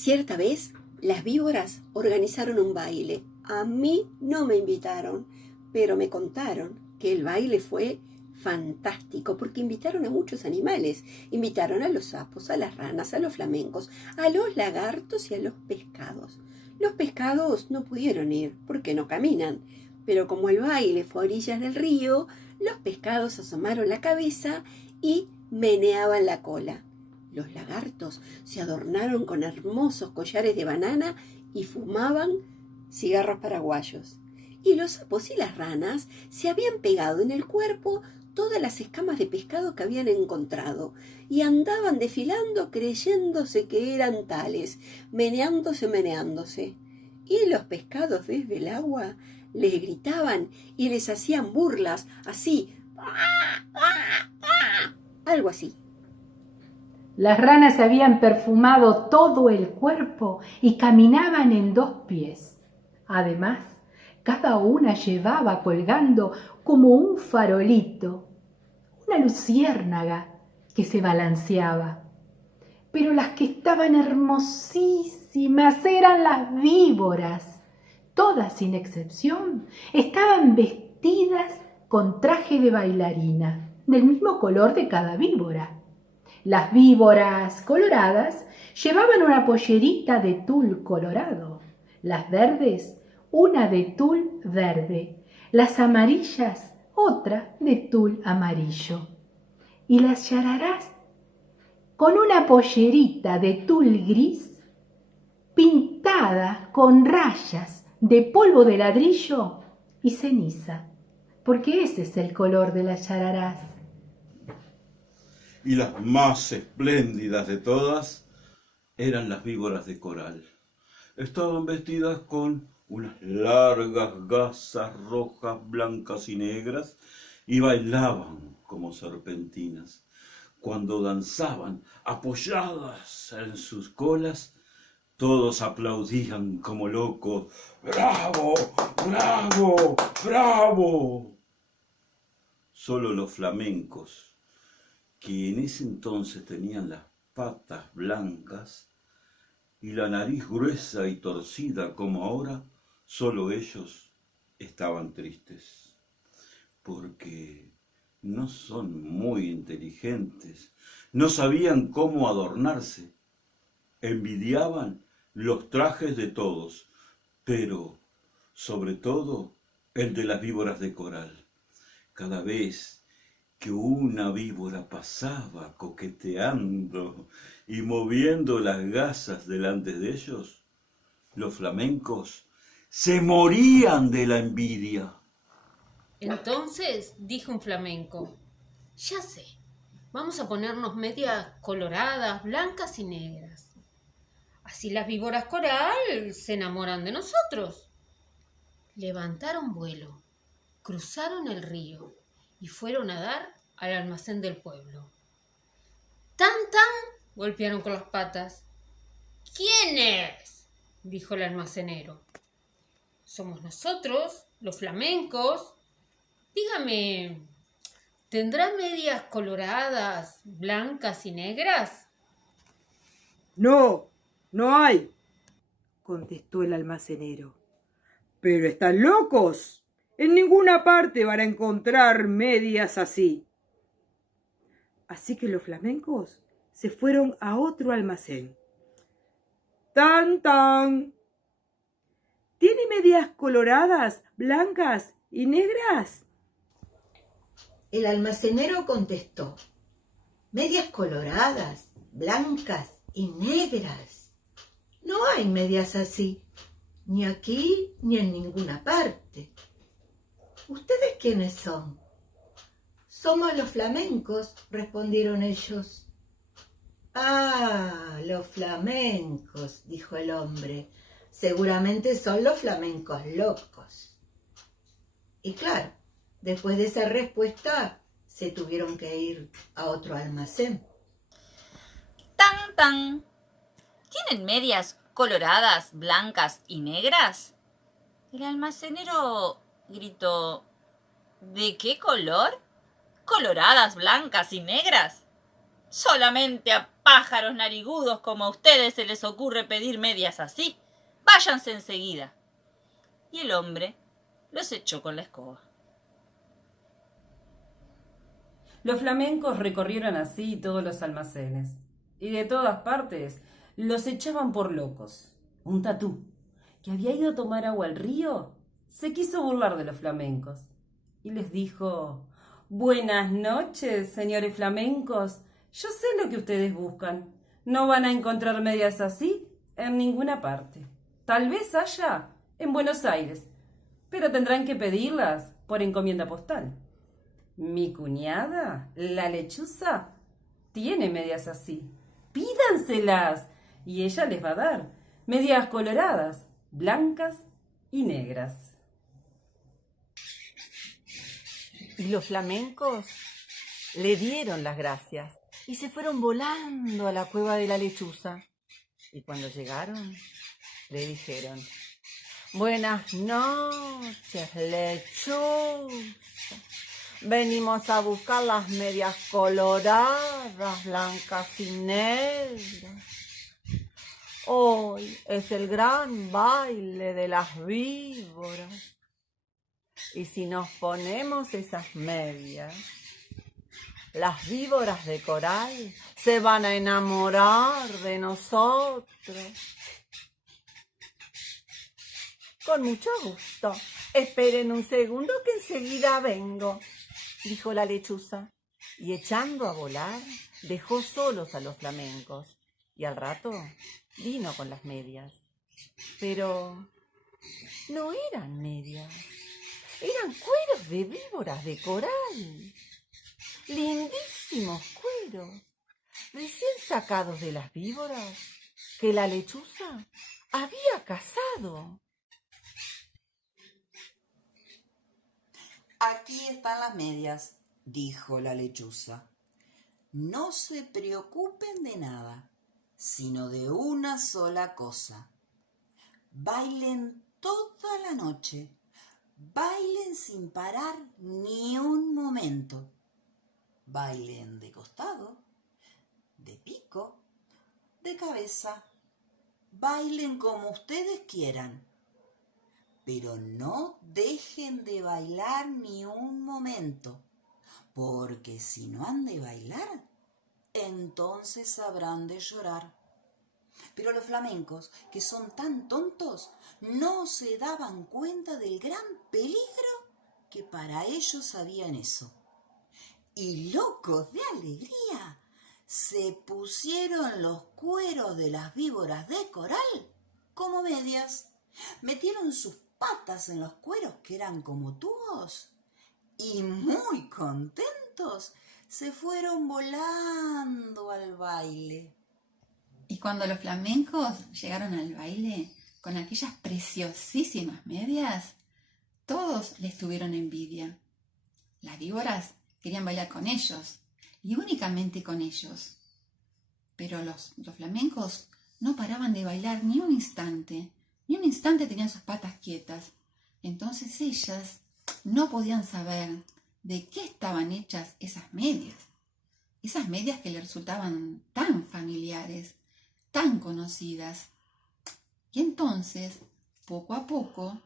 Cierta vez, las víboras organizaron un baile. A mí no me invitaron, pero me contaron que el baile fue fantástico porque invitaron a muchos animales. Invitaron a los sapos, a las ranas, a los flamencos, a los lagartos y a los pescados. Los pescados no pudieron ir porque no caminan, pero como el baile fue a orillas del río, los pescados asomaron la cabeza y meneaban la cola. Los lagartos se adornaron con hermosos collares de banana y fumaban cigarros paraguayos. Y los sapos y las ranas se habían pegado en el cuerpo todas las escamas de pescado que habían encontrado y andaban desfilando creyéndose que eran tales, meneándose. Y los pescados desde el agua les gritaban y les hacían burlas, así, algo así. Las ranas habían perfumado todo el cuerpo y caminaban en 2 pies. Además, cada una llevaba colgando como un farolito una luciérnaga que se balanceaba. Pero las que estaban hermosísimas eran las víboras. Todas, sin excepción, estaban vestidas con traje de bailarina, del mismo color de cada víbora. Las víboras coloradas llevaban una pollerita de tul colorado, las verdes una de tul verde, las amarillas otra de tul amarillo, y las yararás con una pollerita de tul gris pintada con rayas de polvo de ladrillo y ceniza, porque ese es el color de las yararás. Y las más espléndidas de todas eran las víboras de coral. Estaban vestidas con unas largas gasas rojas, blancas y negras y bailaban como serpentinas. Cuando danzaban apoyadas en sus colas, todos aplaudían como locos. ¡Bravo! ¡Bravo! ¡Bravo! Solo los flamencos, que en ese entonces tenían las patas blancas y la nariz gruesa y torcida como ahora, solo ellos estaban tristes, porque no son muy inteligentes, no sabían cómo adornarse, envidiaban los trajes de todos, pero sobre todo el de las víboras de coral. Cada vez que una víbora pasaba coqueteando y moviendo las gasas delante de ellos, los flamencos se morían de la envidia. Entonces dijo un flamenco: ya sé, vamos a ponernos medias coloradas, blancas y negras. Así las víboras coral se enamoran de nosotros. Levantaron vuelo, cruzaron el río y fueron a dar al almacén del pueblo. ¡Tan, tan! Golpearon con las patas. ¿Quién es?, dijo el almacenero. Somos nosotros, los flamencos. Dígame, ¿tendrá medias coloradas, blancas y negras? No, no hay, contestó el almacenero. Pero están locos. En ninguna parte van a encontrar medias así. Así que los flamencos se fueron a otro almacén. ¡Tan, tan! ¿Tiene medias coloradas, blancas y negras? El almacenero contestó: medias coloradas, blancas y negras. No hay medias así, ni aquí ni en ninguna parte. ¿Ustedes quiénes son? Somos los flamencos, respondieron ellos. Ah, los flamencos, dijo el hombre. Seguramente son los flamencos locos. Y claro, después de esa respuesta, se tuvieron que ir a otro almacén. ¡Tan, tan! ¿Tienen medias coloradas, blancas y negras? El almacenero gritó: ¿de qué color? ¿Coloradas, blancas y negras? Solamente a pájaros narigudos como a ustedes se les ocurre pedir medias así? Váyanse enseguida. Y el hombre los echó con la escoba. Los flamencos recorrieron así todos los almacenes, y de todas partes los echaban por locos. Un tatú, que había ido a tomar agua al río, se quiso burlar de los flamencos, y les dijo: «Buenas noches, señores flamencos, yo sé lo que ustedes buscan. No van a encontrar medias así en ninguna parte. Tal vez haya en Buenos Aires, pero tendrán que pedirlas por encomienda postal. Mi cuñada, la lechuza, tiene medias así. Pídanselas y ella les va a dar medias coloradas, blancas y negras». Y los flamencos le dieron las gracias y se fueron volando a la cueva de la lechuza. Y cuando llegaron, le dijeron: «Buenas noches, lechuza. Venimos a buscar las medias coloradas, blancas y negras. Hoy es el gran baile de las víboras. Y si nos ponemos esas medias, las víboras de coral se van a enamorar de nosotros». «Con mucho gusto. Esperen un segundo que enseguida vengo», dijo la lechuza, y echando a volar, dejó solos a los flamencos, y al rato vino con las medias. Pero no eran medias, eran cueros de víboras de coral, lindísimos cueros, recién sacados de las víboras que la lechuza había cazado. «Aquí están las medias», dijo la lechuza. «No se preocupen de nada, sino de una sola cosa. Bailen toda la noche, bailen sin parar ni un momento. Bailen de costado, de pico, de cabeza. Bailen como ustedes quieran. Pero no dejen de bailar ni un momento, porque si no han de bailar, entonces habrán de llorar». Pero los flamencos, que son tan tontos, no se daban cuenta del gran peligro que para ellos había en eso. Y locos de alegría, se pusieron los cueros de las víboras de coral como medias, metieron sus patas en los cueros que eran como tubos y muy contentos se fueron volando al baile. Y cuando los flamencos llegaron al baile con aquellas preciosísimas medias, todos les tuvieron envidia. Las víboras querían bailar con ellos y únicamente con ellos. Pero los flamencos no paraban de bailar ni un instante tenían sus patas quietas. Entonces ellas no podían saber de qué estaban hechas esas medias que les resultaban tan familiares, tan conocidas. Y entonces, poco a poco,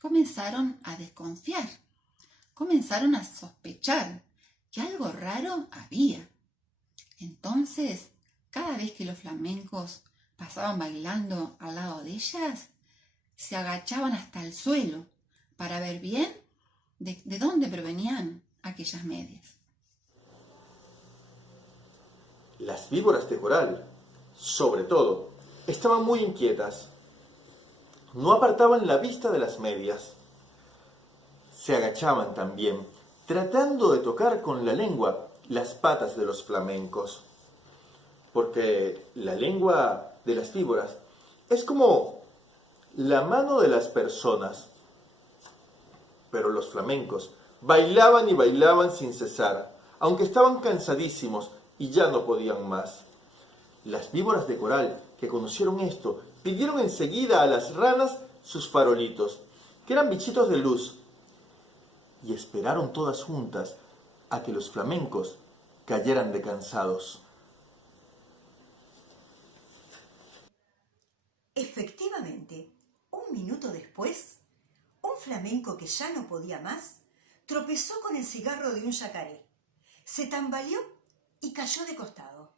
comenzaron a desconfiar, comenzaron a sospechar que algo raro había. Entonces, cada vez que los flamencos pasaban bailando al lado de ellas, se agachaban hasta el suelo para ver bien de dónde provenían aquellas medias. Las víboras de coral, sobre todo, estaban muy inquietas. No apartaban la vista de las medias. Se agachaban también, tratando de tocar con la lengua las patas de los flamencos. Porque la lengua de las víboras es como la mano de las personas. Pero los flamencos bailaban y bailaban sin cesar, aunque estaban cansadísimos y ya no podían más. Las víboras de coral, que conocieron esto, pidieron enseguida a las ranas sus farolitos, que eran bichitos de luz, y esperaron todas juntas a que los flamencos cayeran de cansados. después, un flamenco que ya no podía más tropezó con el cigarro de un yacaré, se tambaleó y cayó de costado.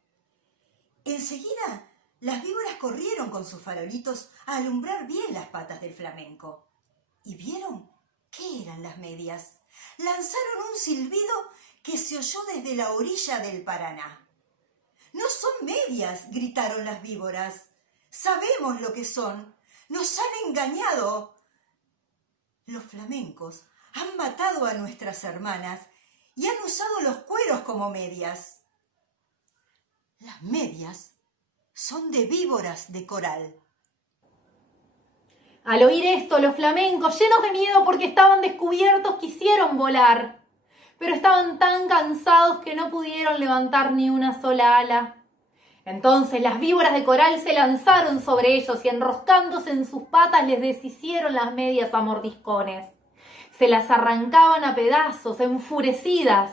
Enseguida, las víboras corrieron con sus farolitos a alumbrar bien las patas del flamenco. ¿Y vieron qué eran las medias? Lanzaron un silbido que se oyó desde la orilla del Paraná. «¡No son medias!», gritaron las víboras. «Sabemos lo que son. ¡Nos han engañado! Los flamencos han matado a nuestras hermanas y han usado los cueros como medias. Las medias son de víboras de coral». Al oír esto, los flamencos, llenos de miedo porque estaban descubiertos, quisieron volar, pero estaban tan cansados que no pudieron levantar ni una sola ala. Entonces las víboras de coral se lanzaron sobre ellos y enroscándose en sus patas les deshicieron las medias a mordiscones. Se las arrancaban a pedazos, enfurecidas,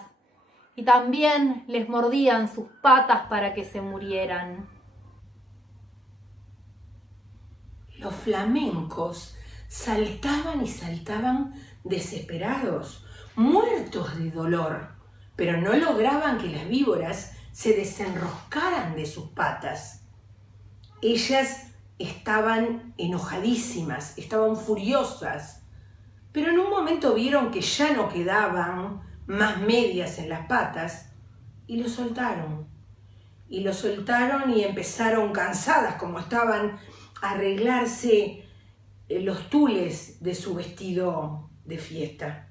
y también les mordían sus patas para que se murieran. Los flamencos saltaban y saltaban desesperados, muertos de dolor, pero no lograban que las víboras se desenroscaran de sus patas. Ellas estaban enojadísimas, estaban furiosas, pero en un momento vieron que ya no quedaban más medias en las patas y lo soltaron. Y lo soltaron y empezaron, cansadas como estaban, a arreglarse los tules de su vestido de fiesta.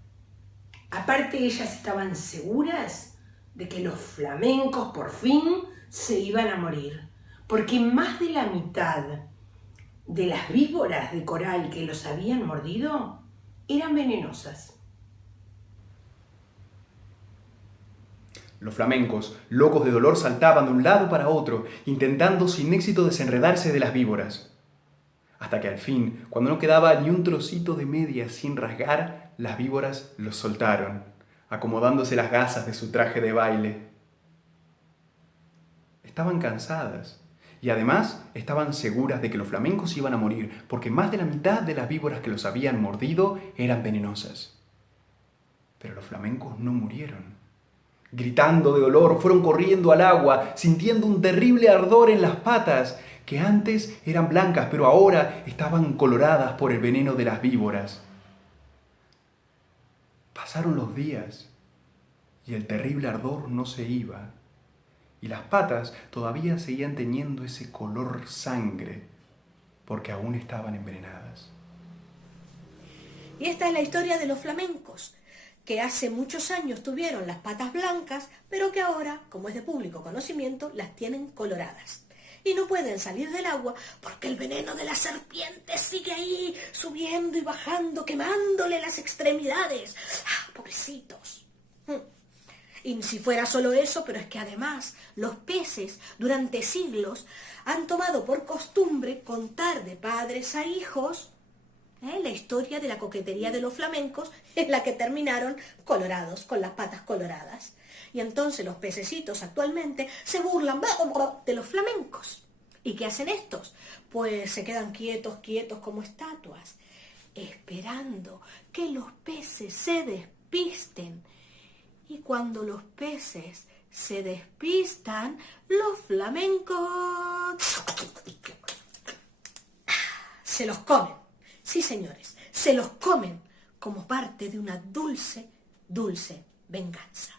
Aparte, ellas estaban seguras de que los flamencos por fin se iban a morir, porque más de la mitad de las víboras de coral que los habían mordido eran venenosas. Los flamencos, locos de dolor, saltaban de un lado para otro, intentando sin éxito desenredarse de las víboras. Hasta que al fin, cuando no quedaba ni un trocito de media sin rasgar, las víboras los soltaron, acomodándose las gasas de su traje de baile. Estaban cansadas y además estaban seguras de que los flamencos iban a morir, porque más de la mitad de las víboras que los habían mordido eran venenosas. Pero los flamencos no murieron. Gritando de dolor, fueron corriendo al agua, sintiendo un terrible ardor en las patas, que antes eran blancas, pero ahora estaban coloradas por el veneno de las víboras. Pasaron los días y el terrible ardor no se iba, y las patas todavía seguían teniendo ese color sangre, porque aún estaban envenenadas. Y esta es la historia de los flamencos, que hace muchos años tuvieron las patas blancas, pero que ahora, como es de público conocimiento, las tienen coloradas. Y no pueden salir del agua porque el veneno de la serpiente sigue ahí, subiendo y bajando, quemándole las extremidades. ¡Ah, pobrecitos! Y si fuera solo eso, pero es que además los peces durante siglos han tomado por costumbre contar de padres a hijos la historia de la coquetería de los flamencos, en la que terminaron colorados, con las patas coloradas. Y entonces los pececitos actualmente se burlan de los flamencos. ¿Y qué hacen estos? Pues se quedan quietos como estatuas, esperando que los peces se despisten. Y cuando los peces se despistan, los flamencos se los comen. Sí, señores, se los comen como parte de una dulce, dulce venganza.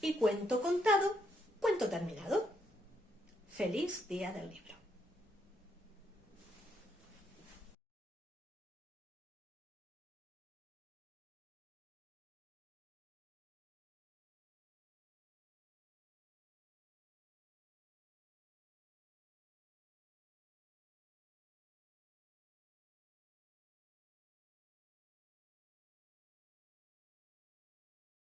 Y cuento contado, cuento terminado. Feliz Día del Libro.